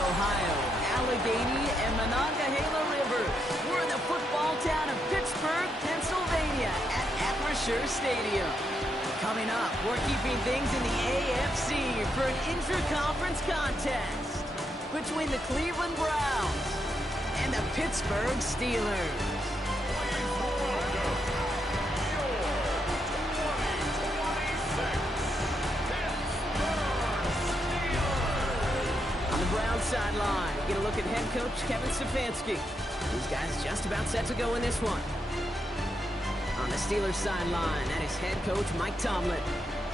Ohio, Allegheny, and Monongahela Rivers. We're in the football town of Pittsburgh, Pennsylvania at Acrisure Stadium. Coming up, we're keeping things in the AFC for an intra-conference contest between the Cleveland Browns and the Pittsburgh Steelers. On the Browns sideline, get a look at head coach Kevin Stefanski. These guys just about set to go in this one. On the Steelers sideline, that is head coach Mike Tomlin.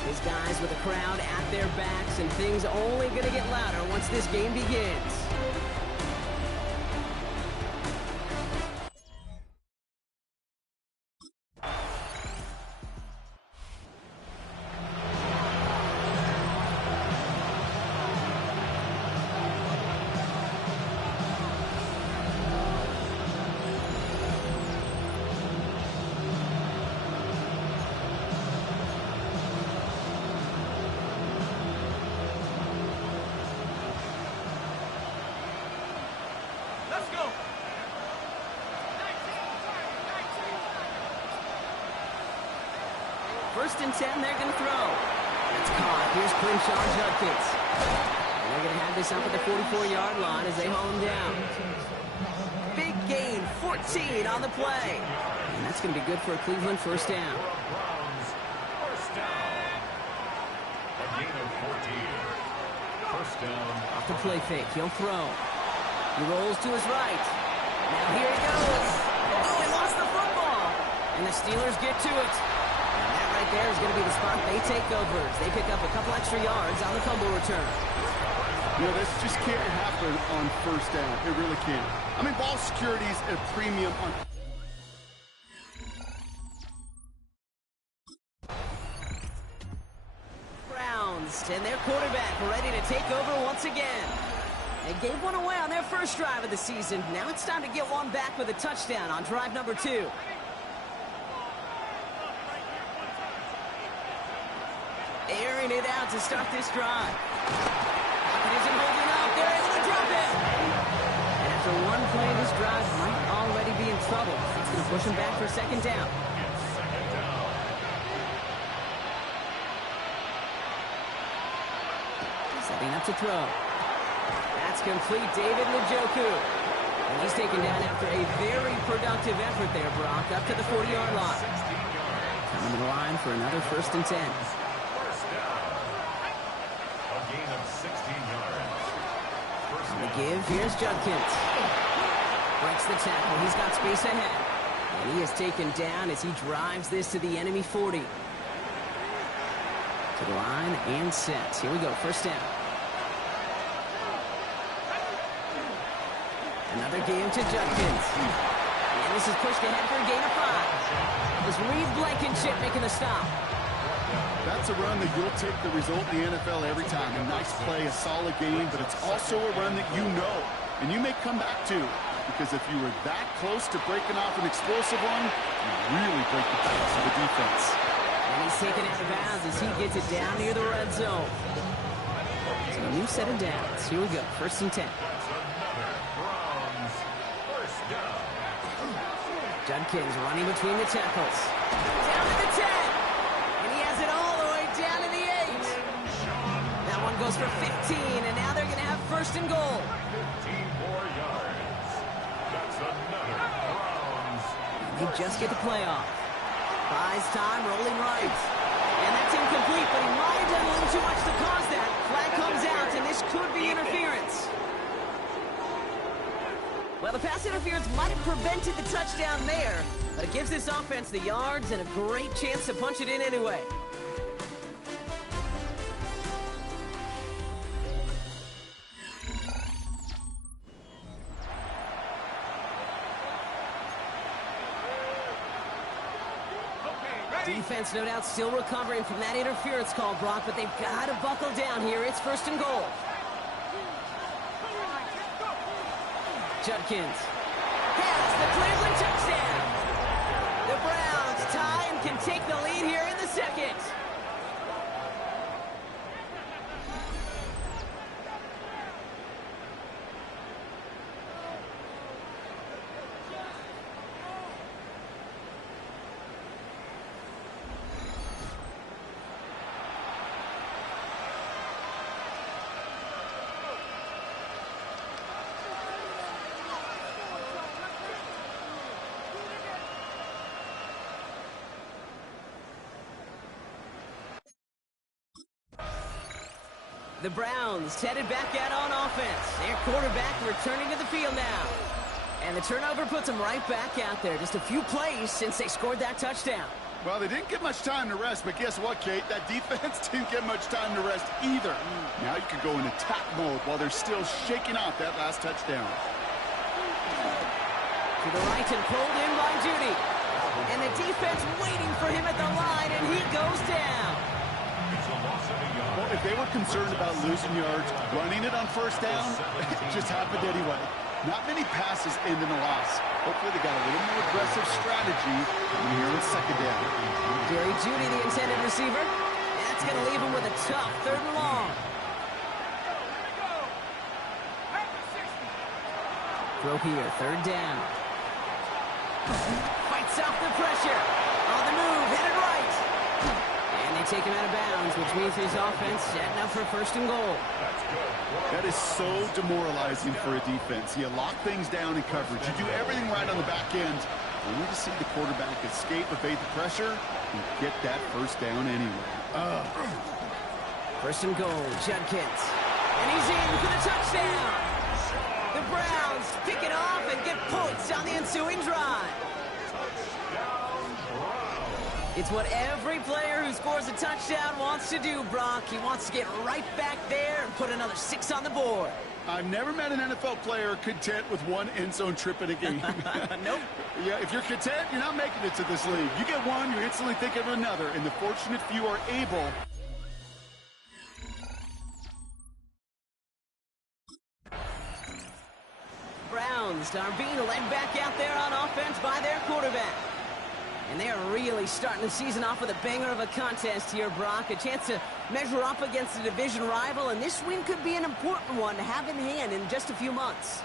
His guys with the crowd at their backs, and things only going to get louder once this game begins. First and 10, they're going to throw. It's caught. Here's Crenshaw Judkins. And they're going to have this up at the 44-yard line as they haul him down. Big gain, 14 on the play. And that's going to be good for a Cleveland first down. A gain of 14. First down. Off the play fake, he'll throw. He rolls to his right. Now here he goes. Oh, he lost the football. And the Steelers get to it. Right there is going to be the spot they take over. They pick up a couple extra yards on the fumble return. You know, this just can't happen on first down. It really can't. I mean, ball security is at a premium on... Browns and their quarterback ready to take over once again. They gave one away on their first drive of the season. Now it's time to get one back with a touchdown on drive number 2. Airing it out to start this drive. It isn't holding up. They're able to drop it. And after one play, this drive might already be in trouble. It's going to push him back for second down. Setting up to throw. That's complete. David Njoku. And he's taken down after a very productive effort there, Brock, up to the 40-yard line. Coming to the line for another first and 10. On the give, here's Judkins. Breaks the tackle. He's got space ahead. And he is taken down as he drives this to the enemy 40. To the line and set. Here we go, first down. Another game to Judkins. And this is pushed ahead for a gain of 5. It's Reed Blankenship making the stop. That's a run that you'll take the result in the NFL every time. A nice play, a solid game, but it's also a run that you know and you may come back to, because if you were that close to breaking off an explosive one, you really break the pace of the defense. And he's taken out of bounds as he gets it down near the red zone. So a new set of downs. Here we go, first and 10. Judkins running between the tackles. Down to the 10. And he has it all the way down to the 8. That one goes for 15, and now they're going to have first and goal. 15 more yards. That's another Browns. They just get the play off. Buys time, rolling right. And that's incomplete, but he might have done a little too much to cause that. Flag comes out, and this could be interference. Well, the pass interference might have prevented the touchdown there, but it gives this offense the yards and a great chance to punch it in anyway. Defense, no doubt, still recovering from that interference call, Brock, but they've got to buckle down here. It's first and goal. Judkins has the Cleveland touchdown. The Browns tie and can take the lead here in the second. The Browns headed back out on offense. Their quarterback returning to the field now. And the turnover puts them right back out there. Just a few plays since they scored that touchdown. Well, they didn't get much time to rest, but guess what, Kate? That defense didn't get much time to rest either. Now you can go in attack mode while they're still shaking off that last touchdown. To the right and pulled in by Judy. And the defense waiting for him at the line, and he goes down. Well, if they were concerned about losing yards, running it on first down, it just happened anyway. Not many passes end in a loss. Hopefully they got a little more aggressive strategy here in second down. Jerry Judy, the intended receiver. That's going to leave him with a tough 3rd and long. Throw here, 3rd down. Fights off the pressure. On the move, headed right. And they take him out of bounds, which means his offense setting up for 1st and goal. That is so demoralizing for a defense. You lock things down in coverage. You do everything right on the back end. Only to see the quarterback escape, evade the pressure, and get that 1st down anyway. 1st and goal, Judkins. And he's in for the touchdown. The Browns pick it off and get points on the ensuing drive. It's what every player who scores a touchdown wants to do, Brock. He wants to get right back there and put another 6 on the board. I've never met an NFL player content with one end zone trip in a game. Nope. Yeah, if you're content, you're not making it to this league. You get one, you instantly think of another, and the fortunate few are able. Browns are being led back out there on offense by their quarterback. And they are really starting the season off with a banger of a contest here, Brock. A chance to measure up against a division rival, and this win could be an important one to have in hand in just a few months.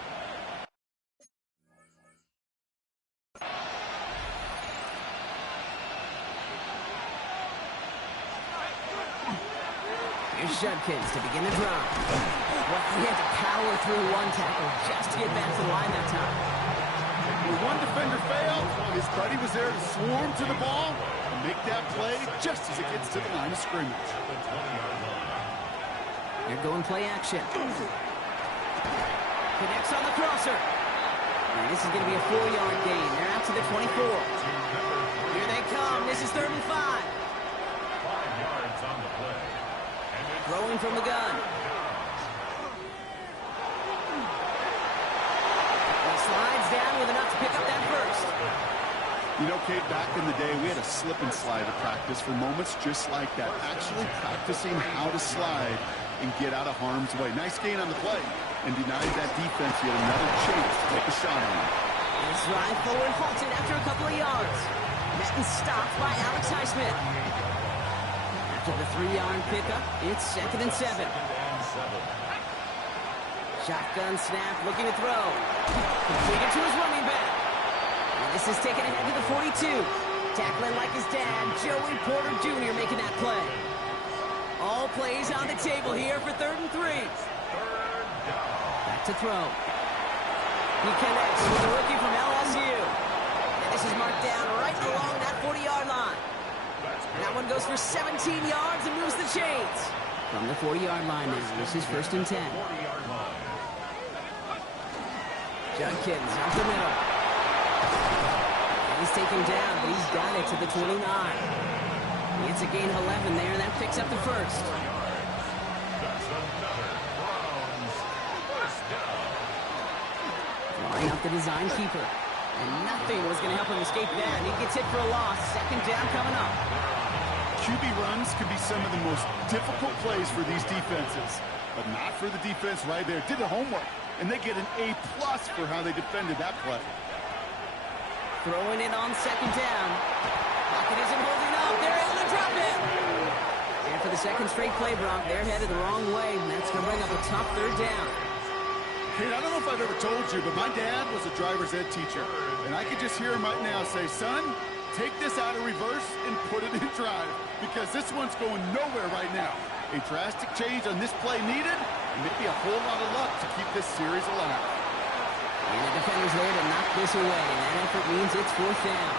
Here's Judkins to begin the drive. Well, he had to power through one tackle just to get back to the line that time. When one defender failed, his buddy was there to swarm to the ball and make that play just as it gets to the line of scrimmage. They're going play action. Connects on the crosser. And this is going to be a 4-yard gain. They're out to the 24. Here they come. This is 3rd and 5. 5 yards on the play. Throwing from the gun. Slides down with enough to pick up that 1st. You know, Kate, back in the day, we had a slip and slide to practice for moments just like that. Actually practicing how to slide and get out of harm's way. Nice gain on the play and denied that defense yet another chance to take a shot on him. His drive forward halted after a couple of yards. Met and stopped by Alex Highsmith. After the 3-yard pickup, it's 2nd and 7. Shotgun snap, looking to throw. Completed to his running back. And this is taken ahead to the 42. Tackling like his dad, Joey Porter Jr. making that play. All plays on the table here for 3rd and 3. Back to throw. He connects with a rookie from LSU. And this is marked down right along that 40-yard line. And that one goes for 17 yards and moves the chains. From the 40-yard line now, this is 1st and 10. Judkins up the middle. And he's taken down, but he's got it to the 29. It's a gain of 11 there, and that picks up the 1st. Drawing up the design keeper. And nothing was going to help him escape that. He gets hit for a loss. 2nd down coming up. QB runs can be some of the most difficult plays for these defenses, but not for the defense right there. Did the homework, and they get an A+ for how they defended that play. Throwing it on 2nd down. Pocket isn't holding up. They're able to drop it. And for the 2nd straight play, Brock, they're headed the wrong way, and that's going to bring up a tough 3rd down. Kate, I don't know if I've ever told you, but my dad was a driver's ed teacher, and I could just hear him right now say, son, take this out of reverse and put it in drive, because this one's going nowhere right now. A drastic change on this play needed, and maybe a whole lot of luck to keep this series alive. And the defender's there to knock this away, and that effort means it's 4th down.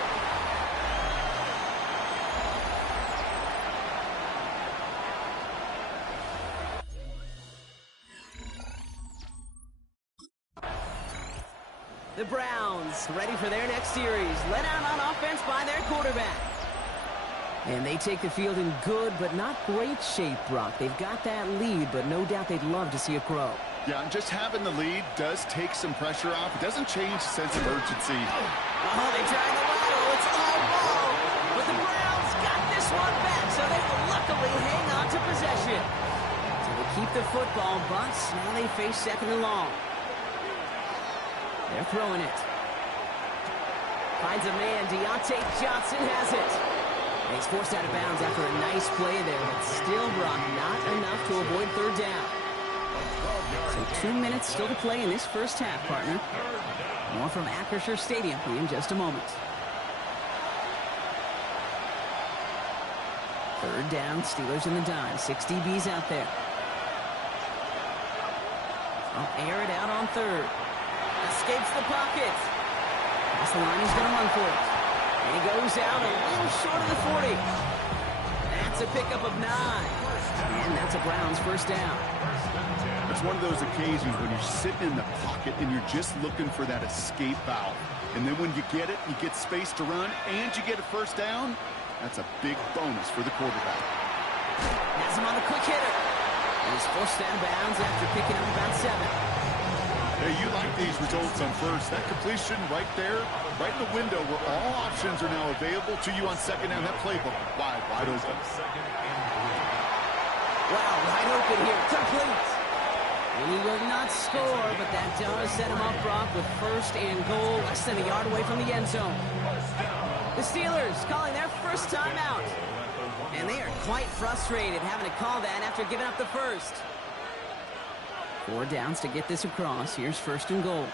The Browns ready for their next series. Led out on offense by their quarterback. And they take the field in good but not great shape, Brock. They've got that lead, but no doubt they'd love to see it grow. Yeah, and just having the lead does take some pressure off. It doesn't change the sense of urgency. Oh, they drag the ball. It's all ball. But the Browns got this one back, so they will luckily hang on to possession. So they keep the football, but now they face second and long. They're throwing it. Finds a man. Deontay Johnson has it. And he's forced out of bounds after a nice play there, but still, Brock, not enough to avoid third down. So 2 minutes still to play in this first half, partner. More from Acrisure Stadium in just a moment. Third down, Steelers in the dime. 6 DBs out there. I'll air it out on third. Escapes the pocket. That's the line, he's going to run for it. And he goes out a little short of the 40. That's a pickup of 9. And that's a Browns first down. It's one of those occasions when you're sitting in the pocket and you're just looking for that escape valve. And then when you get it, you get space to run, and you get a first down, that's a big bonus for the quarterback. Has him on the quick hitter. And he's forced out of bounds after picking up about 7. Hey, you like these results on first. That completion right there, right in the window where all options are now available to you on second down. That playbook wide open. Wow, wide open here. Complete. And he will not score, but that does set him up, Brock, with first and goal, less than a yard away from the end zone. The Steelers calling their first timeout. And they are quite frustrated having to call that after giving up the first. 4 downs to get this across. Here's first and goal.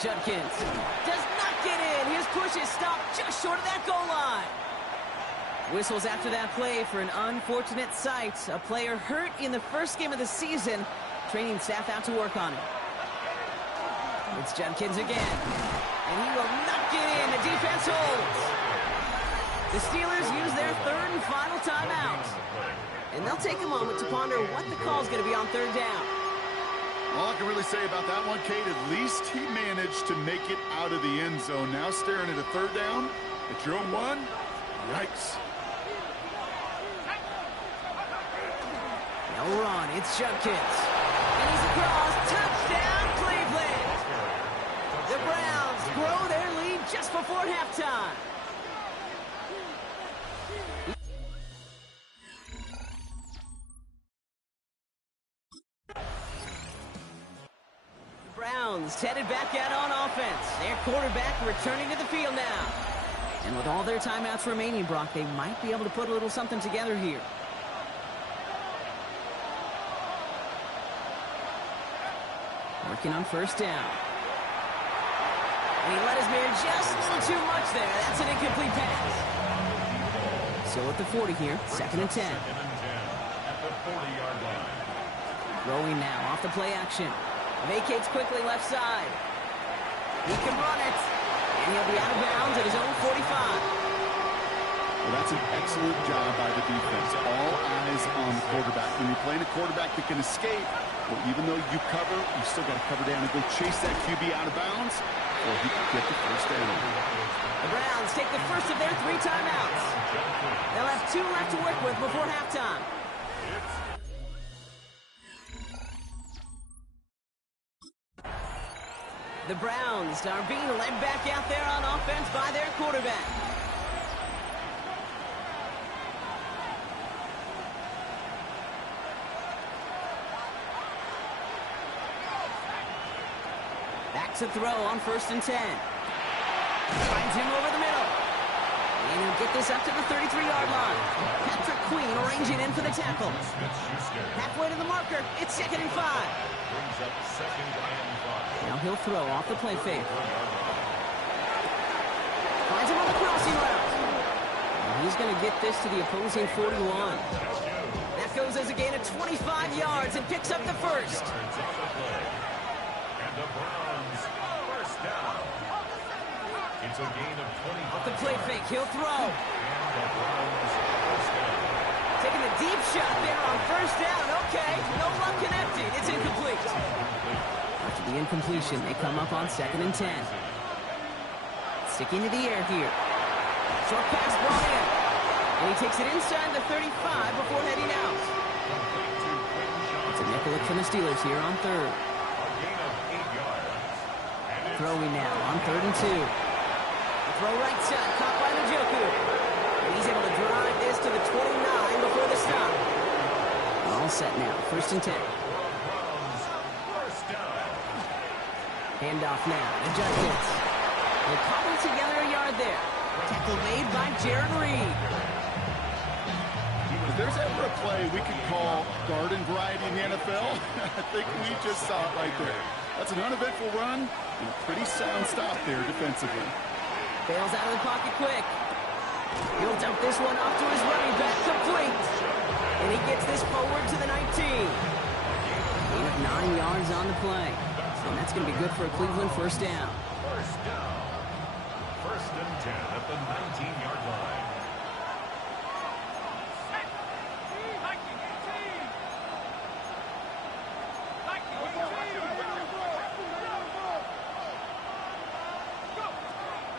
Judkins does not get in. His push is stopped just short of that goal line. Whistles after that play for an unfortunate sight. A player hurt in the first game of the season. Training staff out to work on it. It's Judkins again. And he will not get in. The defense holds. The Steelers use their third and final timeout. And they'll take a moment to ponder what the call is going to be on third down. All I can really say about that one, Kate, at least he managed to make it out of the end zone. Now staring at a third down at your own 1. Yikes. They'll run. It's Judkins. And he's across. Touchdown, Cleveland. The Browns grow their lead just before halftime. Browns headed back out on offense. Their quarterback returning to the field now. And with all their timeouts remaining, Brock, they might be able to put a little something together here. Working on first down. And he let his man just a little too much there. That's an incomplete pass. Still at the 40 here. Second and 10. At the 40-yard line. Throwing now off the play action. Vacates quickly left side. He can run it. And he'll be out of bounds at his own 45. Well, that's an excellent job by the defense. All eyes on the quarterback. When you're playing a quarterback that can escape, well, even though you cover, you still got to cover down and go chase that QB out of bounds, or he can get the first down. The Browns take the first of their 3 timeouts. They'll have 2 left to work with before halftime. The Browns are being led back out there on offense by their quarterback. Back to throw on first and 10. Finds him over the middle. And he'll get this up to the 33-yard line. Patrick Queen arranging in for the tackle. Halfway to the marker. It's second and 5. Brings up second and 5. Now he'll throw off the play fake. Finds him on the crossing route. And he's going to get this to the opposing 41. That goes as a gain of 25 yards and picks up the first. And the Browns first down. It's a gain of 20. Off the play fake, he'll throw. And the Browns first down. Taking the deep shot there on first down. Okay, no luck connecting. It's incomplete. After the incompletion, they come up on 2nd and 10. Sticking to the air here. Short pass brought in. And he takes it inside the 35 before heading out. It's a nickel for the Steelers here on 3rd. Throwing now on 3rd and 2. The throw right side, caught by Njoku. And he's able to drive this to the 29 before the stop. All set now, 1st and 10. Handoff now to Judkins. They cobble together a yard there. Tackle made by Jaron Reed. If there's ever a play we could call garden variety in the NFL, I think we just saw it right there. That's an uneventful run and a pretty sound stop there defensively. Bails out of the pocket quick. He'll dump this one off to his running back, complete. And he gets this forward to the 19. Gain of 9 yards on the play. And that's going to be good for a Cleveland 1st down. 1st down. 1st and 10 at the 19-yard line.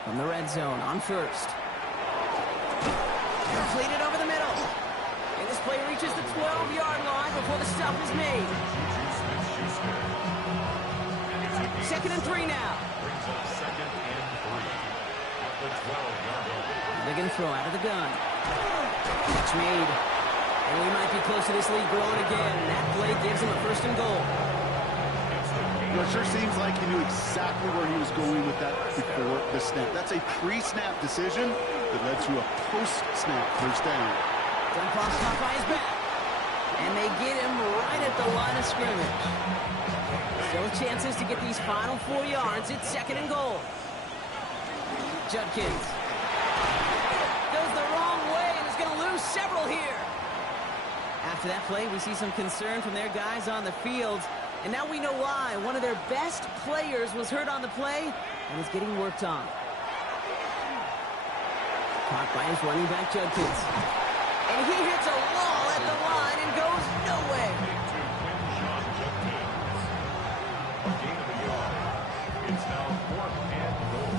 From the red zone on 1st. Completed over the middle. And this play reaches the 12-yard line before the stop is made. 2nd and 3 now. Brings up 2nd and 3 at the 12-yard line. They're going to throw out of the gun. Catch made. And we might be close to this lead growing again. That play gives him a 1st and goal. Well, it sure seems like he knew exactly where he was going with that before the snap. That's a pre-snap decision that led to a post-snap 1st down. Dunpos caught by his back. And they get him right at the line of scrimmage. Still chances to get these final 4 yards. It's 2nd and goal. Judkins goes the wrong way and is going to lose several here. After that play, we see some concern from their guys on the field. And now we know why. One of their best players was hurt on the play and is getting worked on. Caught by his running back, Judkins. And he hits a wall at the line and goes nowhere. It's now 4th and goal.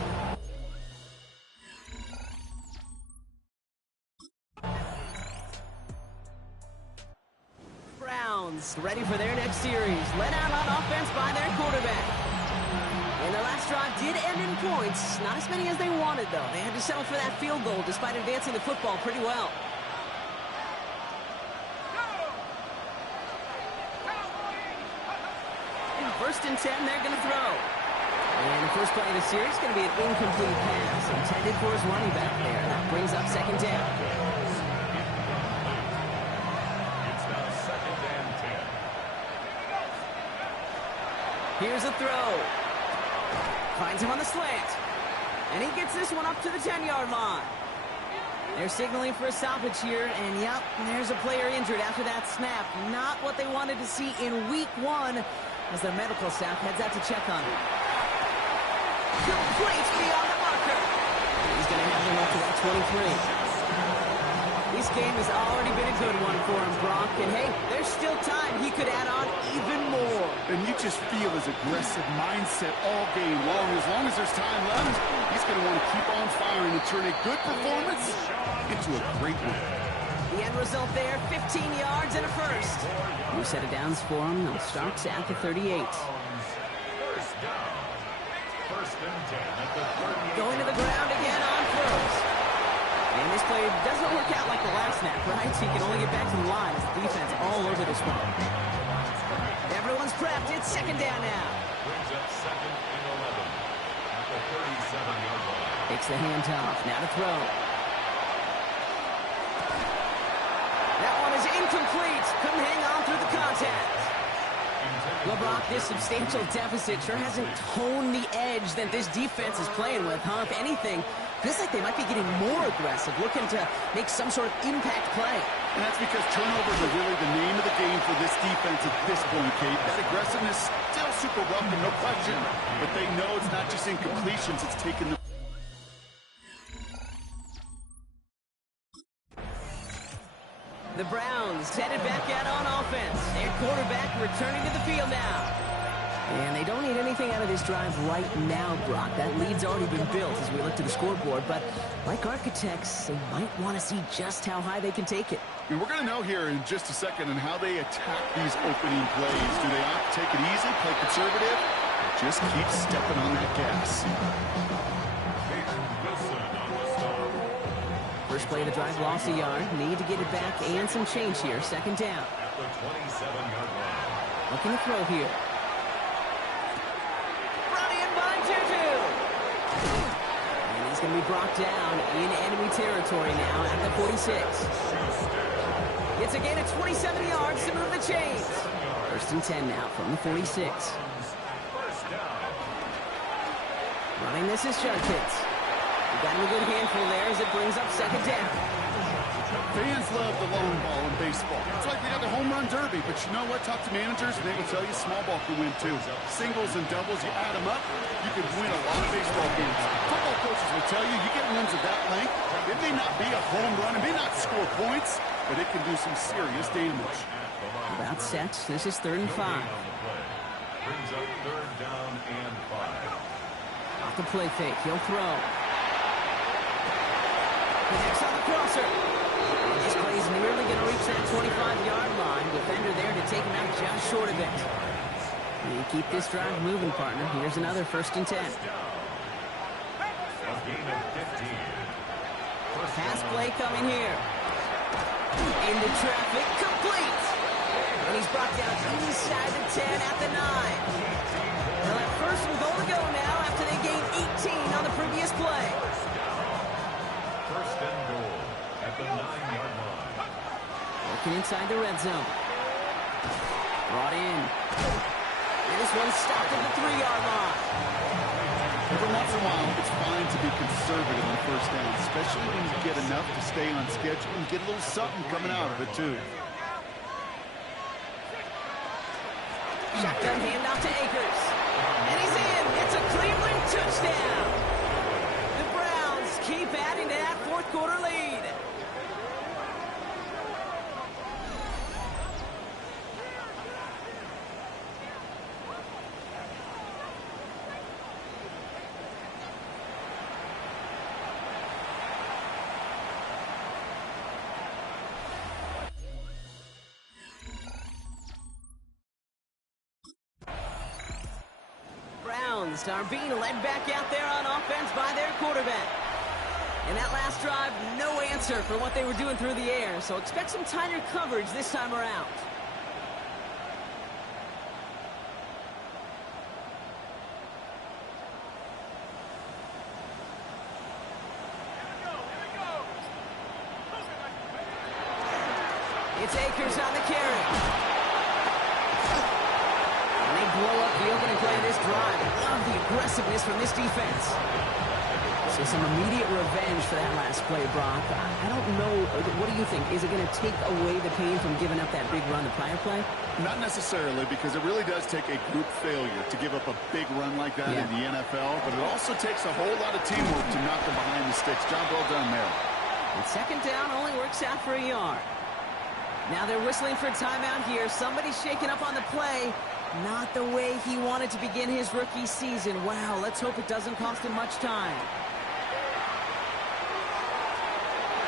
Browns ready for their next series. Led out on offense by their quarterback. And their last drive did end in points. Not as many as they wanted, though. They had to settle for that field goal despite advancing the football pretty well. In 1st and 10, they're going to throw. And the first play of the series is going to be an incomplete pass intended for his running back there. That brings up 2nd down. It's now 2nd and 10. Here's a throw. Finds him on the slant. And he gets this one up to the 10-yard line. They're signaling for a stoppage here, and yep, there's a player injured after that snap. Not what they wanted to see in week 1 as their medical staff heads out to check on him. Complete beyond the marker. He's going to have him up to that 23. This game has already been a good one for him, Brock. And hey, there's still time. He could add on even more. And you just feel his aggressive mindset all game long. As long as there's time left, he's going to want to keep on firing and turn a good performance into a great one. The end result there, 15 yards and a 1st. New set of downs for him. They'll start at the 38. 1st down. 1st and 10 at the 38. Going to the ground again on 1st. And this play doesn't work out like the last snap, right? So he can only get back to the line as the defense all over this one. Everyone's prepped. It's 2nd down now. Brings up 2nd and 11 at the 37-yard line. Takes the handoff. Now to throw. That one is incomplete. Couldn't hang on through the contact. LeBron, this substantial deficit sure hasn't toned the edge that this defense is playing with, huh? If anything, feels like they might be getting more aggressive, looking to make some sort of impact play. And that's because turnovers are really the name of the game for this defense at this point, Kate. That aggressiveness still super welcome, no question. But they know it's not just incompletions, it's taking the... The Browns headed back out on offense. Their quarterback returning to the field now. And they don't need anything out of this drive right now, Brock. That lead's already been built as we look to the scoreboard. But like architects, they might want to see just how high they can take it. And we're going to know here in just a second on how they attack these opening plays. Do they opt to take it easy, play conservative, or just keep stepping on that gas? First play of the drive, lost a yard. Need to get it back and some change here. Second down. At the 27-yard line. Looking to throw here. Brought in by Juju. And he's going to be brought down in enemy territory now at the 46. It's a gain of 27 yards to move the chains. First and 10 now from the 46. Running this is Judkins. Got him a good handful there as it brings up second down. Fans love the long ball in baseball. It's like they got the home run derby, but you know what? Talk to managers, and they will tell you small ball can win too. Singles and doubles, you add them up, you can win a lot of baseball games. Football coaches will tell you, you get wins of that length, it may not be a home run, it may not score points, but it can do some serious damage. About set. This is 3rd and 5. Brings up 3rd down and 5. Off the play fake. He'll throw. Connects on the crosser. This play is nearly going to reach that 25-yard line. Defender there to take him out just short of it. You keep this drive moving, partner. Here's another 1st and 10. A gain of 15. Pass play coming here. Into traffic, complete. And he's brought down inside the 10 at the 9. They'll have 1st and goal to go now after they gained 18 on the previous play. 1st and goal at the 9-yard line. Working inside the red zone. Brought in. And this one stopped at the 3-yard line. Every once in a while, it's fine to be conservative on 1st down, especially when you get enough to stay on schedule and get a little something coming out of it, too. Shotgun handoff to Akers. And he's in. It's a Cleveland touchdown. The Browns keep adding to that 4th quarter lead. Browns are being led back out there on offense by their quarterback. And that last drive, no answer for what they were doing through the air, so expect some tighter coverage this time around. It's Akers on the carry. And they blow up the opening play of this drive. I love the aggressiveness from this defense. So some immediate revenge for that last play, Brock. I don't know. What do you think? Is it going to take away the pain from giving up that big run the prior play? Not necessarily, because it really does take a group failure to give up a big run like that in the NFL, but it also takes a whole lot of teamwork to knock them behind the sticks. Job well done there. And second down only works out for a yard. Now they're whistling for a timeout here. Somebody's shaking up on the play. Not the way he wanted to begin his rookie season. Wow, let's hope it doesn't cost him much time.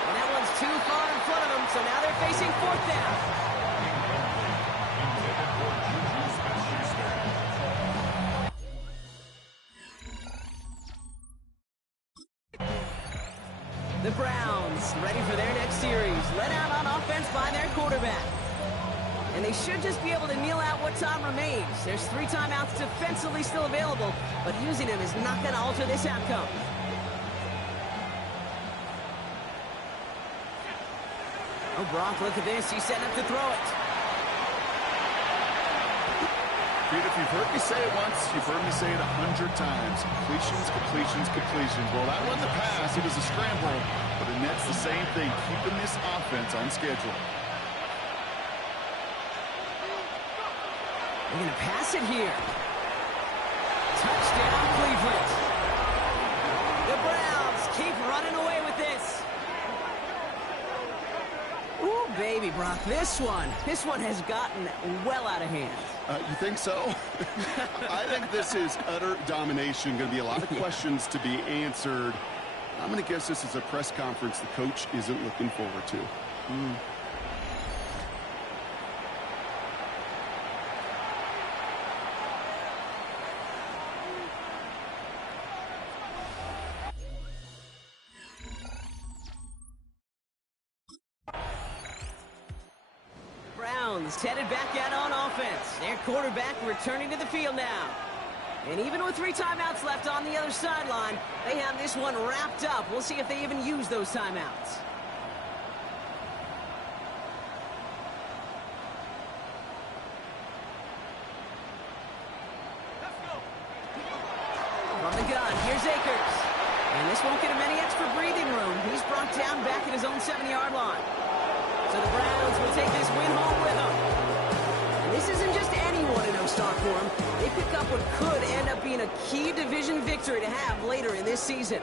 And that one's too far in front of them, so now they're facing 4th down. The Browns ready for their next series. Led out on offense by their quarterback. And they should just be able to kneel out what time remains. There's 3 timeouts defensively still available, but using them is not going to alter this outcome. Oh, Brock, look at this. He's setting up to throw it. Dude, if you've heard me say it once, you've heard me say it 100 times. Completions, completions, completions. Well, that wasn't a pass. It was a scramble. But the Nets, the same thing, keeping this offense on schedule. They're going to pass it here. Touchdown, Cleveland. The Browns keep running away with this. Ooh, baby, Brock. This one has gotten well out of hand. You think so? I think this is utter domination. Going to be a lot of questions to be answered. I'm going to guess this is a press conference the coach isn't looking forward to. Browns headed back out on offense. Their quarterback returning to the field now. And even with 3 timeouts left on the other sideline, they have this one wrapped up. We'll see if they even use those timeouts. From the gun, here's Akers. And this won't get him any extra breathing room. He's brought down back at his own 7-yard line. So the Browns will take this win home with them. And this isn't just any 1-0 start for them. They pick up what could end up being a key division victory to have later in this season.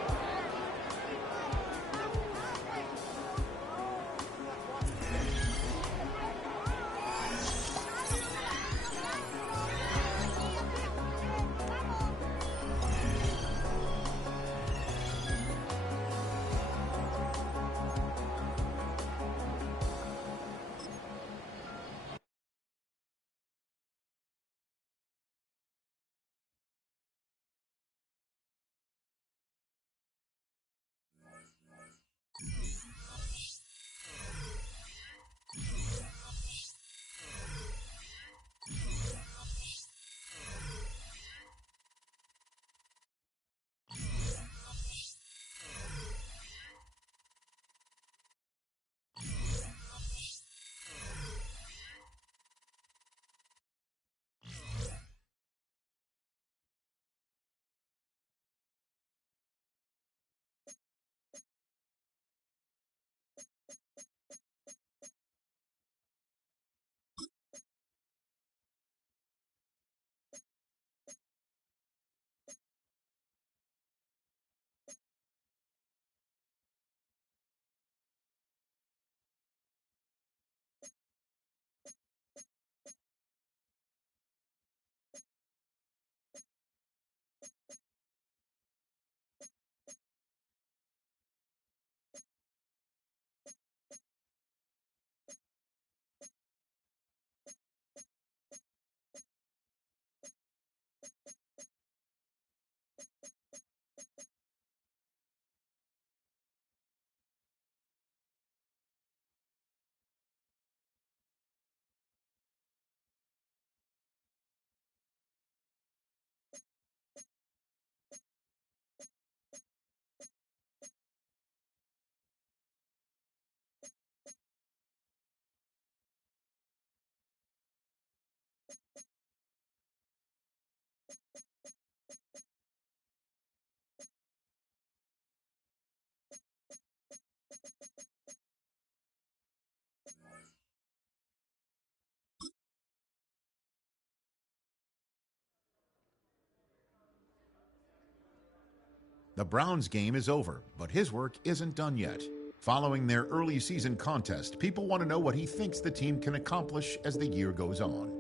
The Browns game is over, but his work isn't done yet. Following their early season contest, people want to know what he thinks the team can accomplish as the year goes on.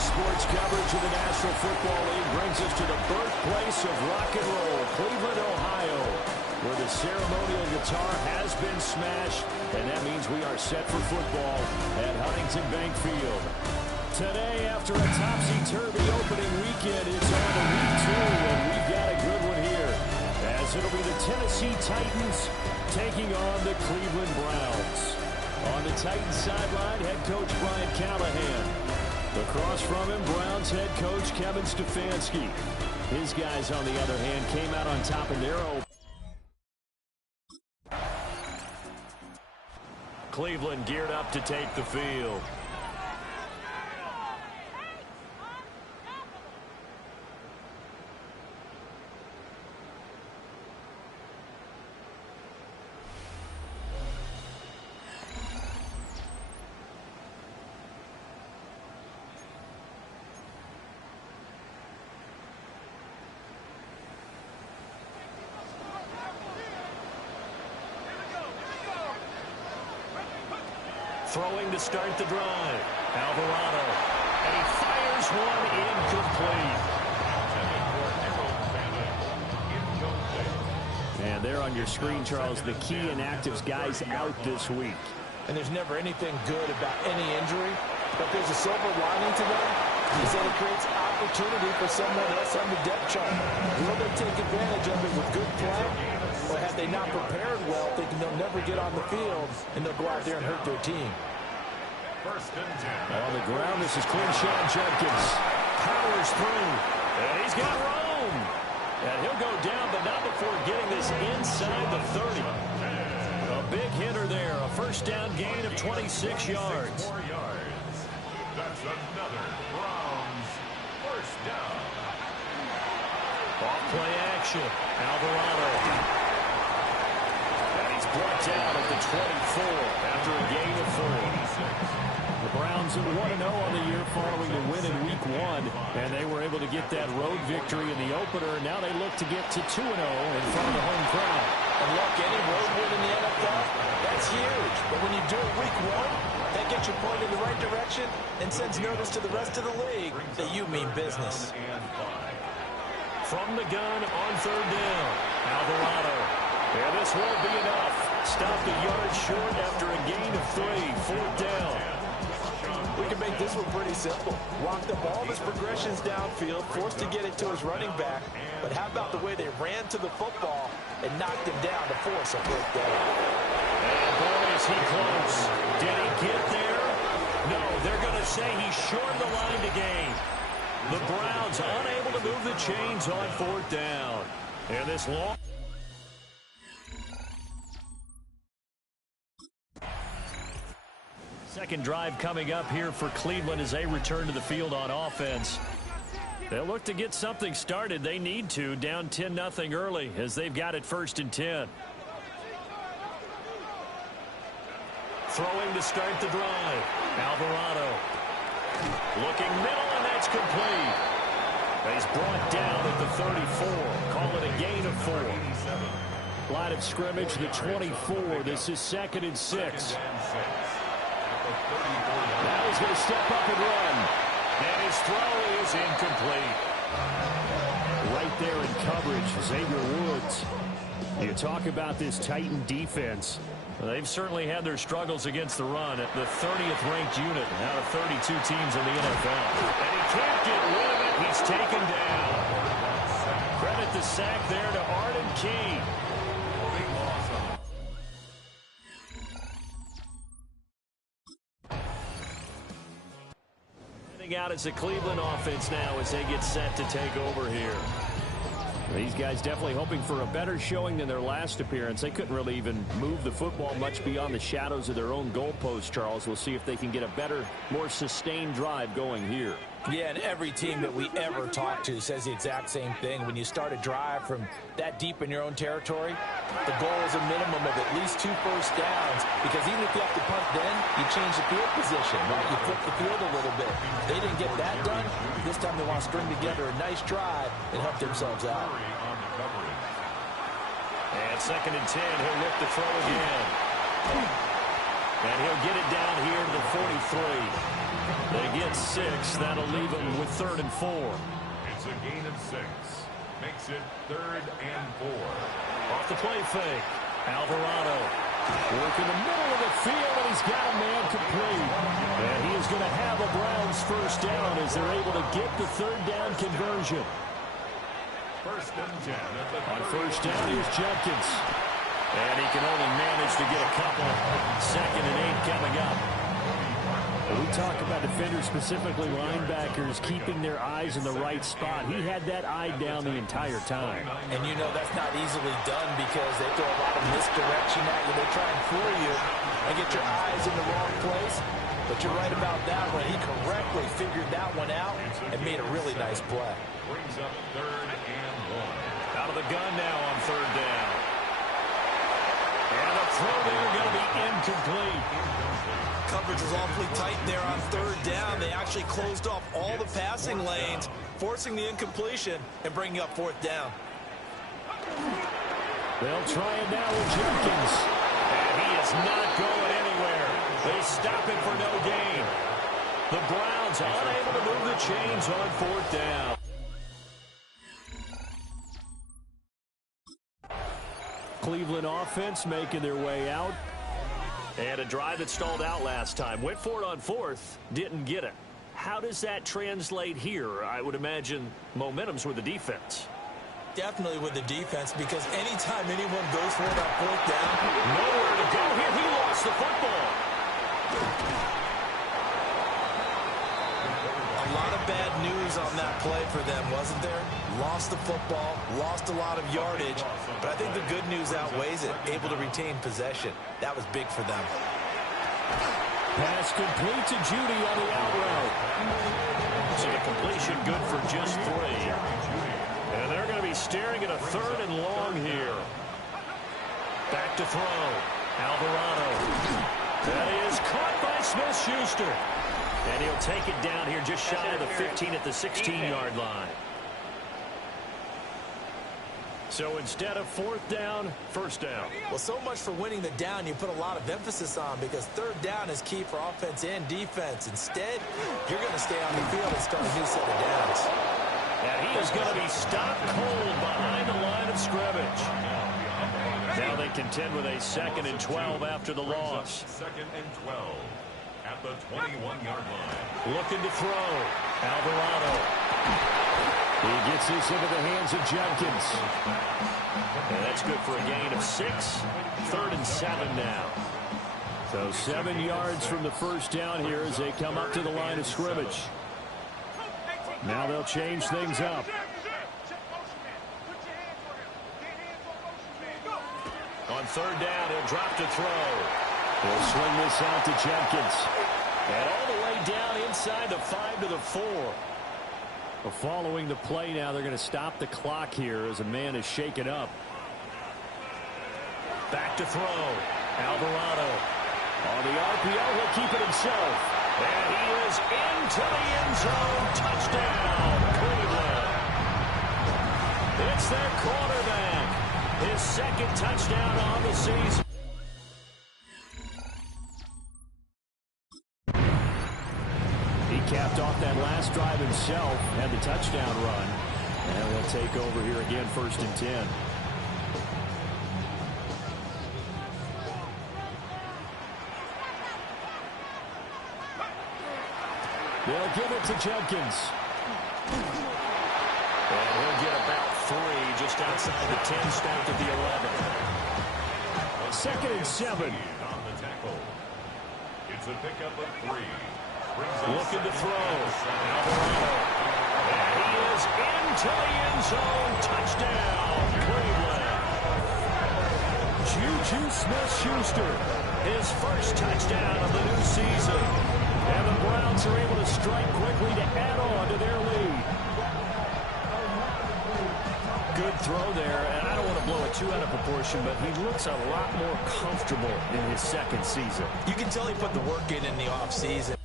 Sports coverage of the National Football League brings us to the birthplace of rock and roll, Cleveland, Ohio, where the ceremonial guitar has been smashed, and that means we are set for football at Huntington Bank Field. Today, after a topsy-turvy opening weekend, it's on to week 2, and we've got a good one here, as it'll be the Tennessee Titans taking on the Cleveland Browns. On the Titans sideline, head coach Brian Callahan. Across from him, Browns head coach Kevin Stefanski. His guys, on the other hand, came out on top in their own. Cleveland geared up to take the field. Throwing to start the drive. Alvarado. And he fires one incomplete. And there on your screen, Charles, the key inactives guys out this week. And there's never anything good about any injury, but there's a silver lining to that. Is that it creates opportunity for someone else on the depth chart. Will they take advantage of it with good play? Or have they not prepared well, thinking they'll never get on the field, and they'll go out there and hurt their team? On the ground, this is Quinshawn Judkins. Powers through. And he's got room. And he'll go down, but not before getting this inside the 30. A big hitter there. A first down gain of 26 yards. 4 yards. That's another Browns first down. Off play action. Alvarado. And he's brought down at the 24 after a gain of 4. The Browns are 1-0 on the year following the win in Week 1, and they were able to get that road victory in the opener. Now they look to get to 2-0 in front of the home crowd. And look, any road win in the NFL, that's huge. But when you do it Week 1, that gets you pointed in the right direction and sends notice to the rest of the league that you mean business. From the gun on third down, Alvarado. And this won't be enough. Stopped a yard short after a gain of 3. Fourth down. We can make this one pretty simple. Walked up all of his progressions downfield, forced to get it to his running back. But how about the way they ran to the football and knocked him down to force a fourth down? And boy, is he close. Did he get there? No, they're going to say he's short the line to gain. The Browns unable to move the chains on fourth down. And this long... Second drive coming up here for Cleveland as they return to the field on offense. They'll look to get something started. They need to, down 10-0 early as they've got it 1st and 10. Throwing to start the drive. Alvarado. Looking middle, and that's complete. He's brought down at the 34. Call it a gain of 4. Line of scrimmage, the 24. This is 2nd and 6. Now he's going to step up and run. And his throw is incomplete. Right there in coverage, Xavier Woods. You talk about this Titan defense. They've certainly had their struggles against the run at the 30th ranked unit out of 32 teams in the NFL. And he can't get rid of it. He's taken down. Credit the sack there to Arden Key. Out as the Cleveland offense now as they get set to take over here. These guys definitely hoping for a better showing than their last appearance. They couldn't really even move the football much beyond the shadows of their own goalpost, Charles. We'll see if they can get a better, more sustained drive going here. Yeah, and every team that we ever talk to says the exact same thing. When you start a drive from that deep in your own territory, the goal is a minimum of at least 2 first downs, because even if you have to punt then, you change the field position, right? You flip the field a little bit. They didn't get that done. This time they want to string together a nice drive and help themselves out. And 2nd and 10, he'll look to throw again. And he'll get it down here to the 43. They get 6. That'll leave them with 3rd and 4. It's a gain of 6. Makes it 3rd and 4. Off the play fake. Alvarado working the middle of the field, and he's got a man complete. And he is going to have a Browns first down as they're able to get the 3rd down conversion. 1st and 10 at the On first down, here's Jenkins. And he can only manage to get a couple. 2nd and 8 coming up. We talk about defenders, specifically linebackers, keeping their eyes in the right spot. He had that eye down the entire time. And you know that's not easily done because they throw a lot of misdirection at you. They try and fool you and get your eyes in the wrong place. But you're right about that one. He correctly figured that one out and made a really nice play. brings up 3rd and 1. Out of the gun now on 3rd down. And the throw there going to be incomplete. Coverage was awfully tight there on 3rd down. They actually closed off all the passing lanes, forcing the incompletion and bringing up 4th down. They'll try it now with Jenkins. And he is not going anywhere. They stop him for no gain. The Browns unable to move the chains on 4th down. Cleveland offense making their way out. And a drive that stalled out last time. Went for it on 4th, didn't get it. How does that translate here? I would imagine momentum's with the defense. Definitely with the defense, because anytime anyone goes for it on 4th down, nowhere to go here. He lost the football. a lot of bad news on that play for them, wasn't there? Lost the football, lost a lot of yardage, but I think the good news outweighs it. Able to retain possession. That was big for them. Pass complete to Judy on the out route. So the completion good for just 3. And they're going to be staring at a 3rd and long here. Back to throw. Alvarado. That is caught by Smith-Schuster. And he'll take it down here just shy of the 15 at the 16-yard line. So instead of 4th down, 1st down. Well, so much for winning the down you put a lot of emphasis on, because 3rd down is key for offense and defense. Instead, you're going to stay on the field and start a new set of downs. And he is going to be stopped cold behind the line of scrimmage. Now they contend with a 2nd and 12 after the loss. 2nd and 12 at the 21-yard line. Looking to throw. Alvarado. He gets this into the hands of Jenkins. And that's good for a gain of 6. 3rd and 7 now. So 7 yards from the 1st down here as they come up to the line of scrimmage. Now they'll change things up. On 3rd down, he'll drop to throw. He'll swing this out to Jenkins. And all the way down inside the 5 to the 4. Well, following the play now, they're going to stop the clock here as a man is shaken up. Back to throw. Alvarado. On the RPO, he'll keep it himself. And he is into the end zone. Touchdown, Cleveland. It's their quarterback. His 2nd touchdown on the season. He capped off that last drive himself, had the touchdown run. And they'll take over here again, 1st and 10. They'll give it to Jenkins. And he'll get about 3 just outside the 10, stopped at the 11. 2nd and 7. On the tackle. It's a pickup of 3. Looking to throw. Alvarado. And he is into the end zone. Touchdown, Cleveland. Juju Smith-Schuster, his 1st touchdown of the new season. And the Browns are able to strike quickly to add on to their lead. Good throw there, and I don't want to blow it too out of proportion, but he looks a lot more comfortable in his 2nd season. You can tell he put the work in the offseason.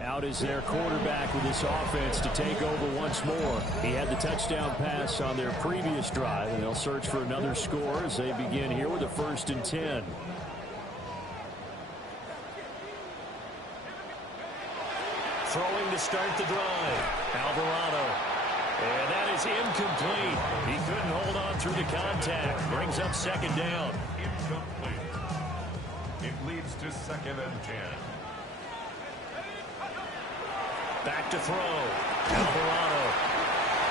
Out out as their quarterback with this offense to take over once more. He had the touchdown pass on their previous drive, and they'll search for another score as they begin here with a 1st and 10. Throwing to start the drive. Alvarado. And that is incomplete. He couldn't hold on through the contact. Brings up 2nd down. Incomplete. It leads to 2nd and 10. Back to throw. Alvarado.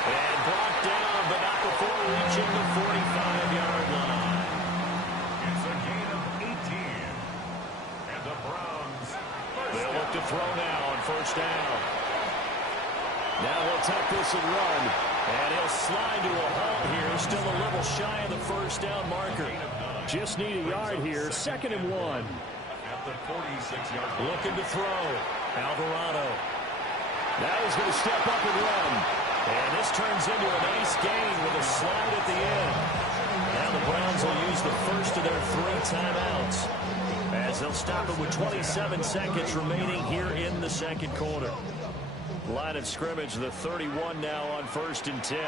And brought down, but not before reaching the 45-yard line. It's a gain of 18. And the Browns They'll look to throw now on 1st down. Now he'll tuck this and run. And he'll slide to a halt here. Still a little shy of the 1st down marker. Just need a yard here. 2nd and 1. at the 46-yard line. Looking to throw. Alvarado. Now he's going to step up and run. And this turns into a nice gain with a slide at the end. Now the Browns will use the first of their 3 timeouts, as they'll stop it with 27 seconds remaining here in the 2nd quarter. Line of scrimmage, the 31 now on 1st and 10.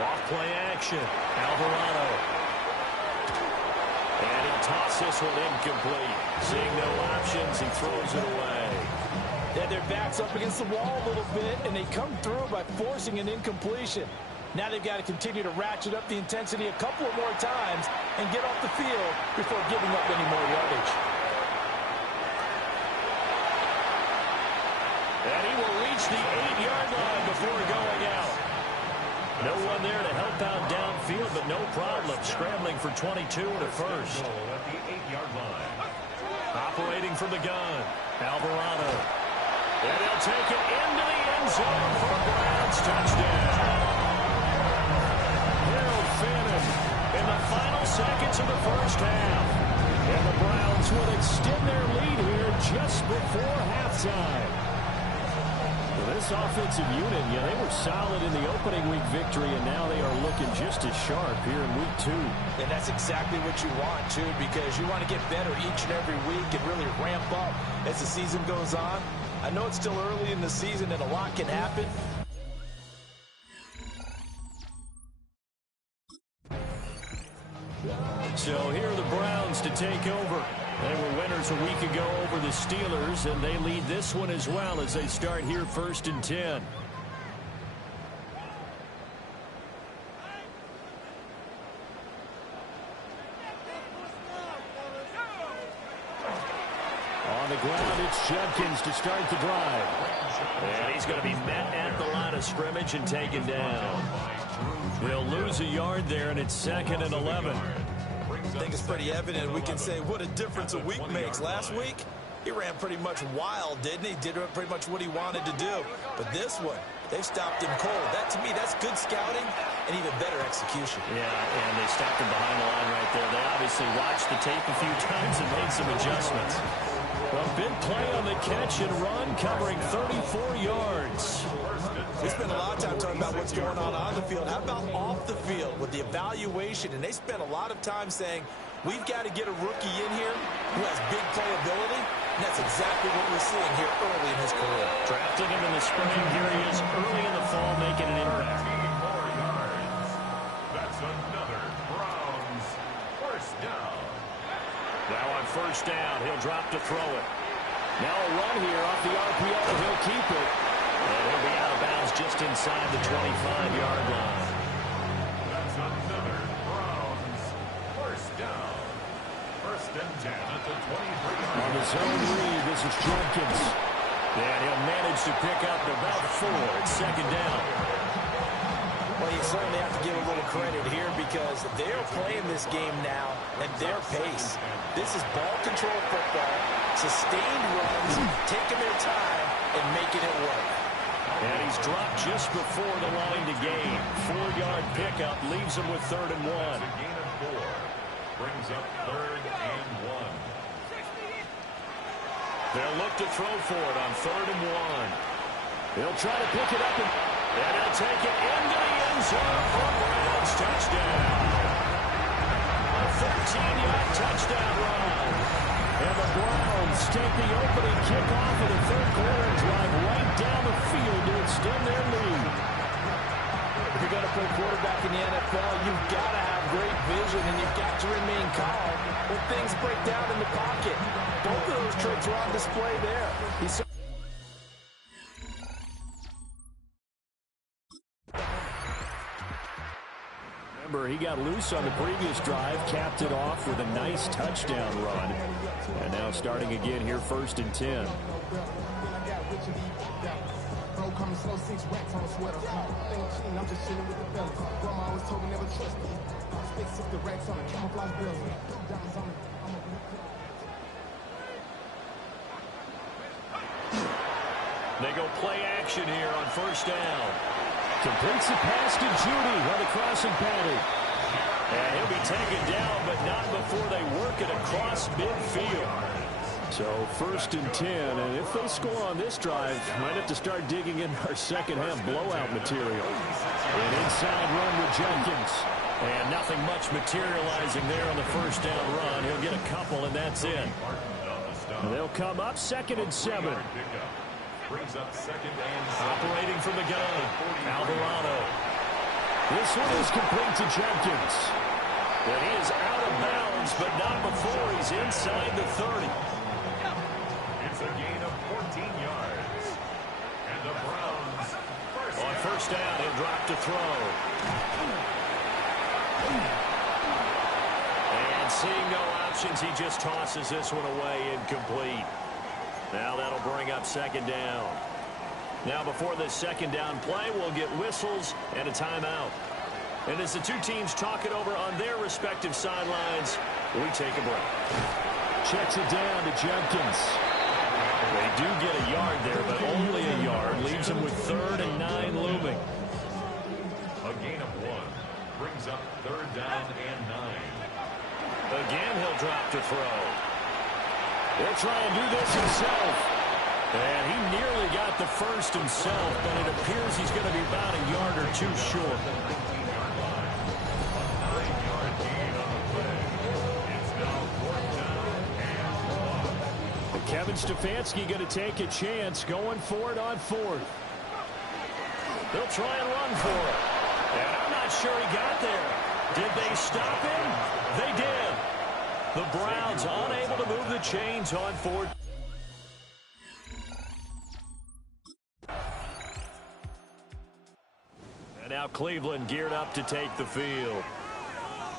Off play action. Alvarado. And he'll toss this one incomplete. Seeing no options, he throws it away. Yeah, their back's up against the wall a little bit, and they come through by forcing an incompletion. Now they've got to continue to ratchet up the intensity a couple of more times and get off the field before giving up any more yardage. And he will reach the 8-yard line before going out. No one there to help out downfield, but no problem scrambling for 22 and a first. At the 8-yard line. Operating from the gun, Alvarado. And they'll take it into the end zone for a Browns touchdown. Harold Fannin in the final seconds of the 1st half. And the Browns will extend their lead here just before halftime. Well, this offensive unit, yeah, they were solid in the opening week victory, and now they are looking just as sharp here in week 2. And that's exactly what you want, too, because you want to get better each and every week and really ramp up as the season goes on. I know it's still early in the season and a lot can happen. So here are the Browns to take over. They were winners a week ago over the Steelers, and they lead this one as well as they start here 1st and 10. On the ground, it's Judkins to start the drive. And he's going to be met at the line of scrimmage and taken down. They'll lose a yard there, and it's 2nd and 11. I think it's pretty evident. We can say what a difference a week makes. Last week, he ran pretty much wild, didn't he? Did pretty much what he wanted to do. But this one, they stopped him cold. That, to me, that's good scouting and even better execution. Yeah, and they stopped him behind the line right there. They obviously watched the tape a few times and made some adjustments. Well, big play on the catch and run, covering 34 yards. We spent a lot of time talking about what's going on the field. How about off the field with the evaluation? And they spent a lot of time saying, we've got to get a rookie in here who has big playability. And that's exactly what we're seeing here early in his career. Drafted him in the spring. Here he is early in the fall making an impact. 34 yards. That's another Browns 1st down. Now on 1st down, he'll drop to throw it. Now a run here off the RPO. He'll keep it. And he'll be out of bounds just inside the 25-yard line. That's another Browns 1st down. 1st and 10 at the 23-yard line. On the zone read, this is Judkins. And he'll manage to pick up about 4 at 2nd down. Well, you certainly have to give a little credit here because they're playing this game now at their pace. This is ball control football, sustained runs, taking their time and making it work. And he's dropped just before the line to gain. 4-yard pickup leaves him with 3rd and 1. It's a gain of 4. Brings up 3rd and 1. They'll look to throw for it on 3rd and 1. He'll try to pick it up, and he'll take it into the end zone for a Browns touchdown. A 13-yard touchdown run. And the Browns take the opening kickoff of the third quarter and drive right down the field to extend their lead. If you're going to play quarterback in the NFL, you've got to have great vision and you've got to remain calm when things break down in the pocket. Both of those traits are on display there. Remember, he got loose on the previous drive, capped it off with a nice touchdown run. And now starting again here, 1st and 10. They go play action here on 1st down. Completes the pass to Judy on the crossing pattern. And he'll be taken down, but not before they work it across midfield. So 1st and 10, and if they score on this drive, might have to start digging in our second half blowout material. An inside run with Jenkins. And nothing much materializing there on the 1st down run. He'll get a couple, and that's it. And they'll come up 2nd and 7. Brings up 2nd and 7. Operating from the gun, Alvarado. This one is complete to Jenkins. And he is out of bounds, but not before he's inside the 30. It's a gain of 14 yards. And the Browns on 1st down, he'll drop to throw. And seeing no options, he just tosses this one away incomplete. Now that'll bring up 2nd down. Now before this 2nd down play, we'll get whistles and a timeout. And as the two teams talk it over on their respective sidelines, we take a break. Checks it down to Jenkins. They do get a yard there, but only a yard. Leaves them with 3rd and 9 looming. a gain of 1. Brings up 3rd down and 9. Again, he'll drop to throw. He'll try and do this himself. And he nearly got the first himself, but it appears he's going to be about a yard or two short. Kevin Stefanski going to take a chance, going for it on 4th. They'll try and run for it. And I'm not sure he got there. Did they stop him? They did. The Browns unable to move the chains on 4th. And now Cleveland geared up to take the field.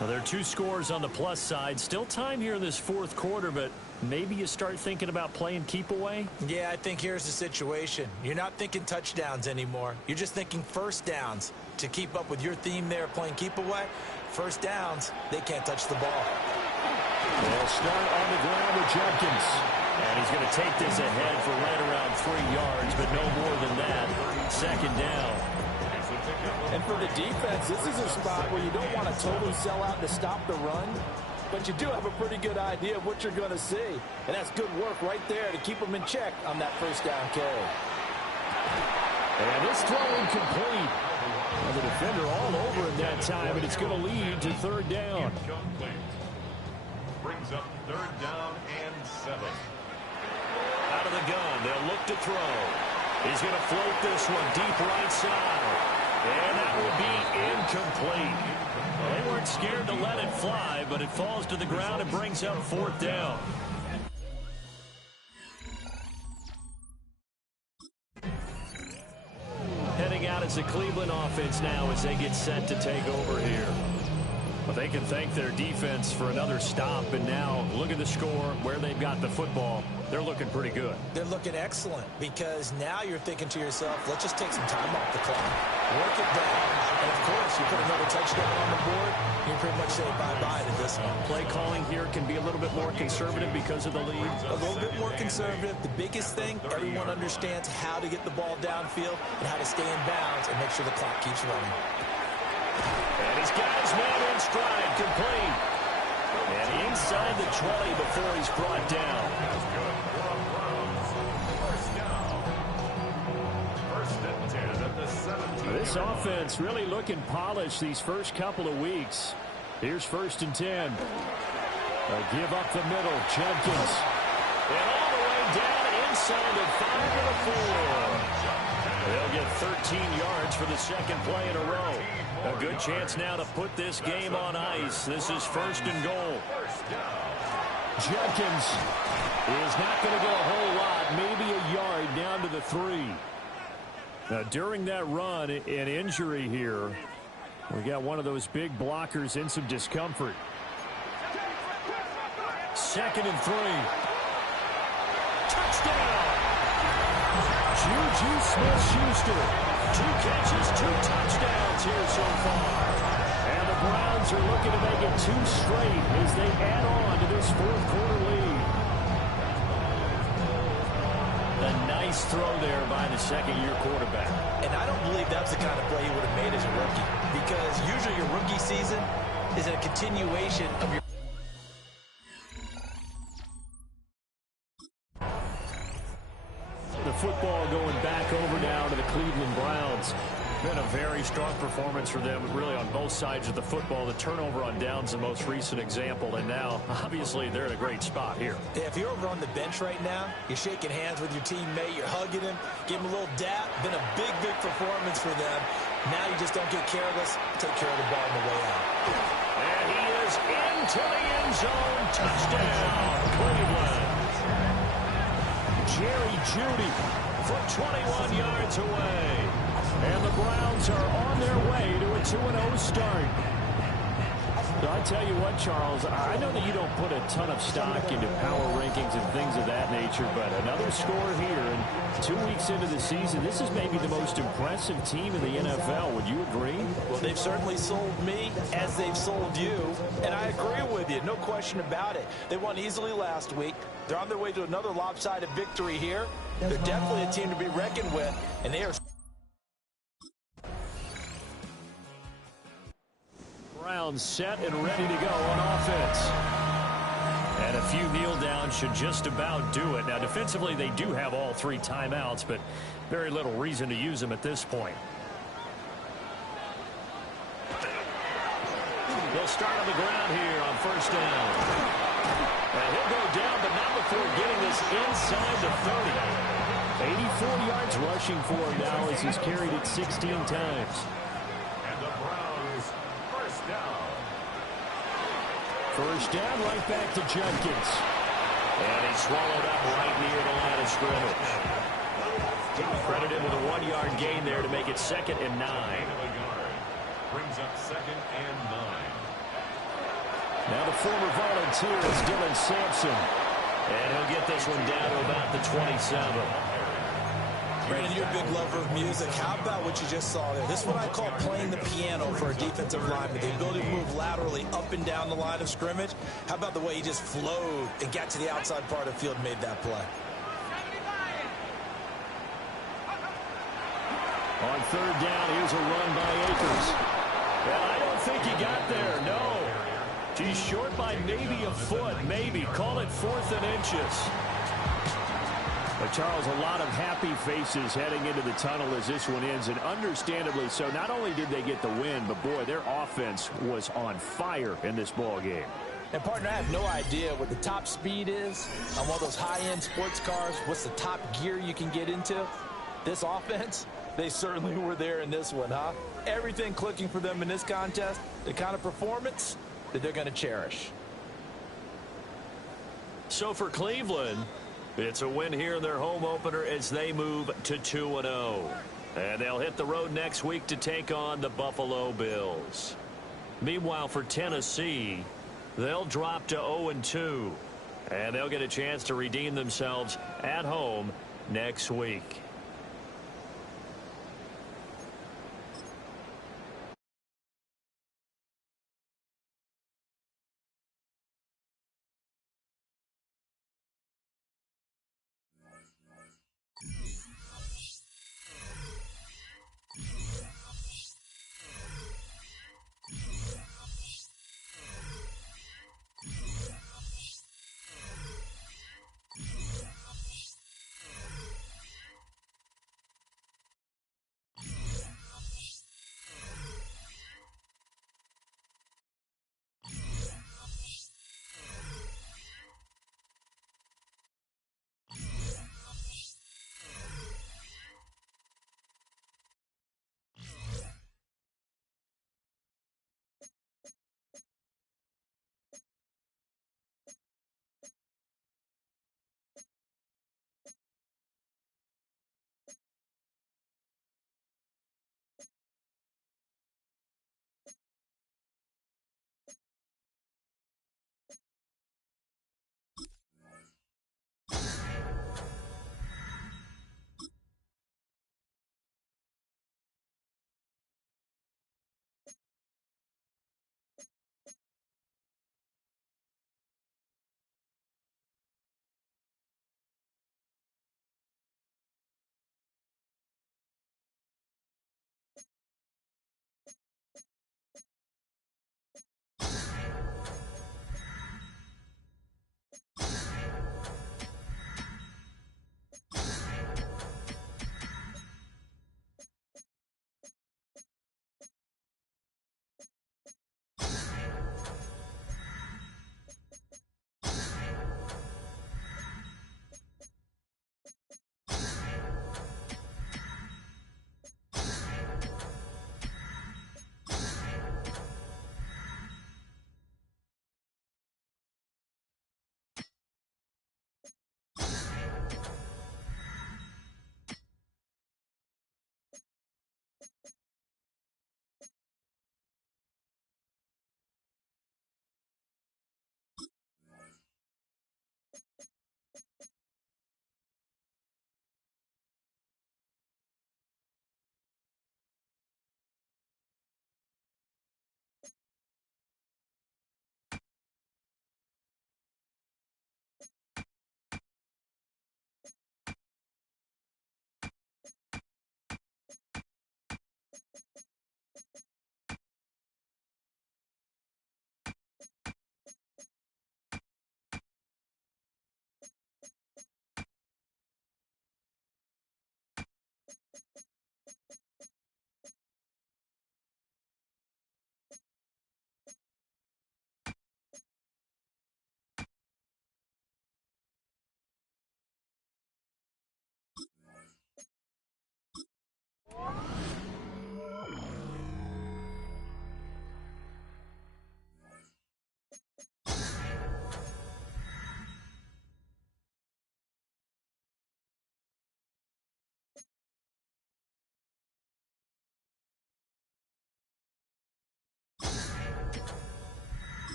Now, there are 2 scores on the plus side. Still time here in this 4th quarter, but maybe you start thinking about playing keep away? Yeah, I think here's the situation. You're not thinking touchdowns anymore. You're just thinking 1st downs. To keep up with your theme there, playing keep away, 1st downs, they can't touch the ball. They'll start on the ground with Jenkins. And he's going to take this ahead for right around 3 yards, but no more than that. 2nd down. And for the defense, this is a spot where you don't want to totally sell out to stop the run, but you do have a pretty good idea of what you're going to see. And that's good work right there to keep them in check on that 1st down carry. And this throw incomplete. Well, the defender all over him that time, and it's going to lead to 3rd down. Brings up 3rd down and 7. Out of the gun, they'll look to throw. He's going to float this one deep right side. And that will be incomplete. Well, they weren't scared to let it fly, but it falls to the ground and brings up 4th down. Heading out as the Cleveland offense now as they get set to take over here. Well, they can thank their defense for another stop, and now look at the score, where they've got the football. They're looking pretty good. They're looking excellent because now you're thinking to yourself, let's just take some time off the clock. Work it down. And, of course, you put another touchdown on the board, you pretty much say bye-bye to this one. Play calling here can be a little bit more conservative because of the lead. A little bit more conservative. The biggest thing, everyone understands how to get the ball downfield and how to stay in bounds and make sure the clock keeps running. And he's got his man in stride, complete. And inside the 20 before he's brought down. This offense really looking polished these first couple of weeks. Here's 1st and 10. Give up the middle. Jenkins. And all the way down inside the 5 to the 4. They'll get 13 yards for the second play in a row. A good chance now to put this game on ice. This is 1st and goal. Jenkins is not going to get a whole lot, maybe a yard down to the 3. Now, during that run, an injury here. We got one of those big blockers in some discomfort. 2nd and 3. Touchdown! Juju Smith-Schuster. 2 catches, 2 touchdowns here so far. And the Browns are looking to make it 2 straight as they add on to this 4th quarter lead. A nice throw there by the second-year quarterback. And I don't believe that's the kind of play he would have made as a rookie, because usually your rookie season is a continuation of your... The football going back over now to the Cleveland Browns. Been a very strong performance for them, really on both sides of the football. The turnover on downs, the most recent example, and now, obviously, they're in a great spot here. Yeah, if you're over on the bench right now, you're shaking hands with your teammate, you're hugging him, give him a little dap. Been a big, big performance for them. Now you just don't get careless. Take care of the ball on the way out. And he is into the end zone. Touchdown, Cleveland. Jerry Jeudy from 21 yards away. And the Browns are on their way to a 2-0 start. I tell you what, Charles, I know that you don't put a ton of stock into power rankings and things of that nature, but another score here, and 2 weeks into the season, this is maybe the most impressive team in the NFL. Would you agree? Well, they've certainly sold me as they've sold you, and I agree with you, no question about it. They won easily last week. They're on their way to another lopsided victory here. They're definitely a team to be reckoned with, and they are... Browns set and ready to go on offense. And a few kneel downs should just about do it. Now, defensively, they do have all 3 timeouts, but very little reason to use them at this point. They'll start on the ground here on 1st down. And he'll go down, but not before getting this inside the 30. 84 yards rushing for him now as he's carried it 16 times. First down, right back to Jenkins. And he's swallowed up right near the line of scrimmage. Credit him with a 1-yard gain there to make it 2nd and 9. Brings up 2nd and 9. Now the former volunteer is Dylan Sampson. And he'll get this one down to about the 27. Brandon, you're a big lover of music. How about what you just saw there? This is what I call playing the piano for a defensive lineman. The ability to move laterally up and down the line of scrimmage. How about the way he just flowed and got to the outside part of the field and made that play? On 3rd down, here's a run by Akers. Well, I don't think he got there, no. He's short by maybe a foot, maybe. Call it 4th and inches. But Charles, a lot of happy faces heading into the tunnel as this one ends, and understandably so. Not only did they get the win, but boy, their offense was on fire in this ball game. And partner, I have no idea what the top speed is on one of those high-end sports cars. What's the top gear you can get into? This offense, they certainly were there in this one, huh? Everything clicking for them in this contest, the kind of performance that they're going to cherish. So for Cleveland, it's a win here in their home opener as they move to 2-0. And they'll hit the road next week to take on the Buffalo Bills. Meanwhile, for Tennessee, they'll drop to 0-2. And they'll get a chance to redeem themselves at home next week.